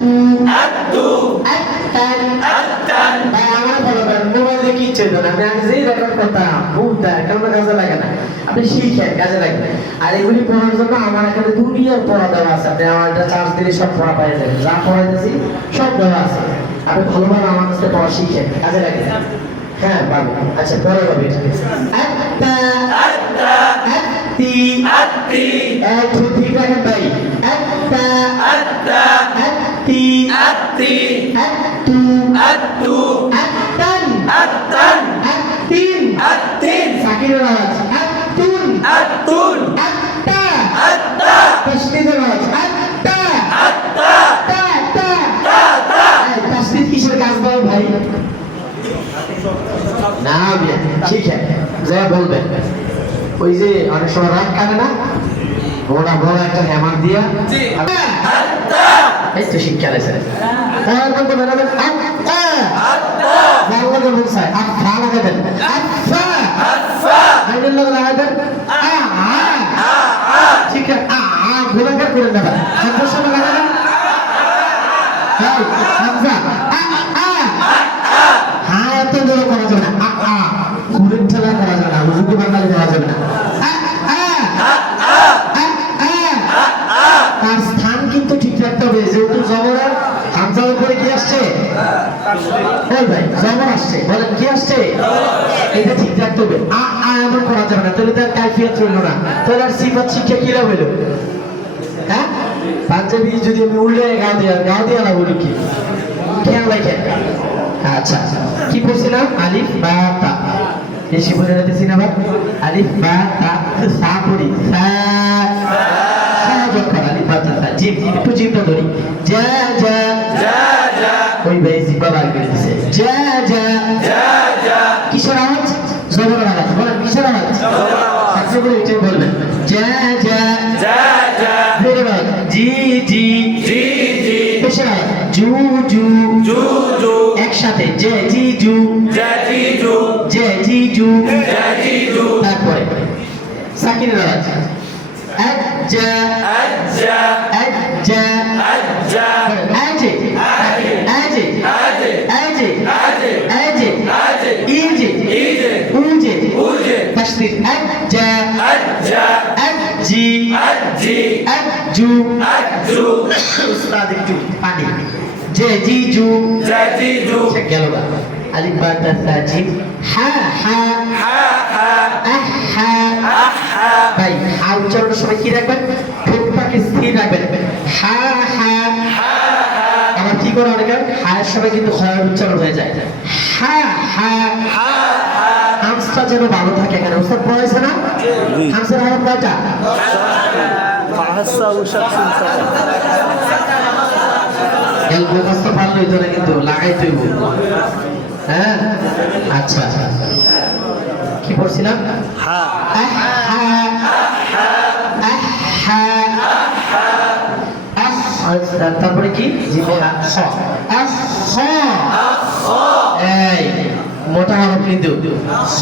আত্তু আত্তান আত্তান ভাই আমার বলবেন মোবাইলে কি চলবে না আমি যেই রেকর্ড করতাম বুঝতে কেমন কাজে লাগে না আপনি শিখেন কাজে লাগবে আর এগুলি পড়ার জন্য আমার এখানে দুনিয়ার পড়া দেওয়া আছে আপনি আমার একটা চার্জ দিলে সব পড়া পাই যাবেন যা পড়াইতেছি সব দেওয়া আছে আপনি ভালোভাবে আমার কাছে পড়া শিখেন কাজে লাগে হ্যাঁ পাবেন আচ্ছা পরে হবে আত্তা আত্তা আত্তি আত্তি একটু ঠিক রাখেন ভাই আত্তা আত্তা আত্তি আত্তি আত্তু আত্তু আত্তান আত্তান আত্তিন আত্তিন সাকিরের আওয়াজ আত্তুন আত্তুন আত্তা আত্তা তাসদীদের আওয়াজ আত্তা আত্তা তা তা তা তা তাসদীদ কিসের কাজ দাও ভাই না ঠিক আছে যা বলবেন ওই যে অনেক সময় রাগ কাটে না ওরা বড় একটা হ্যামার দিয়া এই তো শিক্ষা লেছে তার মধ্যে বেরোবেন বাংলাকে বলছে আফা লাগাবেন আফা আইনের লোক লাগাবেন ঠিক আছে ঘোরাঘাট করে নেবেন হাতের সঙ্গে লাগাবেন হামজা এত জোরে করা যাবে না ঘুরের ঠেলা করা যাবে না হুজুরকে বাঙালি করা যাবে না তার স্থান কিন্তু ঠিক রাখতে হবে যেহেতু জবরের হামজার উপরে কি আসছে ওই ভাই জবর আসছে বলেন কি আসছে এটা ঠিক রাখতে হবে এমন করা যাবে না তাহলে তার কাইফিয়ত রইল না তাহলে আর সিফাত শিক্ষা কিরা হইল হ্যাঁ পাঞ্জাবি যদি আমি উল্টে গাও দিয়া না বলি কি খেয়াল রাখেন আচ্ছা কি পড়ছিলাম আলিফ বা তা বেশি বলে দিছি না ভাই আলিফ বা তা সা পড়ি সা যখন আলিফ বা তা জিম একটু জিমটা ধরি যা যা যা যা ওই ভাই জিবা বার করে দিছে যা যা যা যা কিসের আওয়াজ জবরের আওয়াজ বলেন কিসের আওয়াজ জবরের আওয়াজ আচ্ছা বলে এটা বলবেন যা যা যা যা জোরে বল জি জি জি জি কিসের আওয়াজ জু জু জু জু একসাথে জে জি জু জে জি জু জে জি জু জে জি জু তারপরে সাকিনের আওয়াজ আজ্জা আজ্জা আজ্জা আজ্জা আজে আজে আজে আজে আজে আজে আজে ইজে ইজে উজে উজে তাসদীদ আজ্জা আজ্জা আজ্জি আজ্জি আজ্জু আজ্জু উস্তাদ একটু পানি জে জি জু জে জি জু গেল না আলিফ বা তা সা জিম হা হা হা হা আহা আহা ভাই হা উচ্চারণের সময় কি রাখবেন ঠোঁটটাকে স্থির রাখবেন হা হা হা হা আবার কি করে অনেকে হায়ের সময় কিন্তু খয়ের উচ্চারণ হয়ে যায় হা হা হা হা হামসটা যেন ভালো থাকে এখানে উস্তাদ পড়াইছে না হামসের হরফ কয়টা ফাহাসা উশাকসিন এল মুখস্থ পারলেই তো কিন্তু লাগাইতেই বলবো হ্যাঁ আচ্ছা কি পড়ছিলাম হা আহা আহা আহা তারপরে কি জিহা খ আহ এই মোটা হরফ কিন্তু খ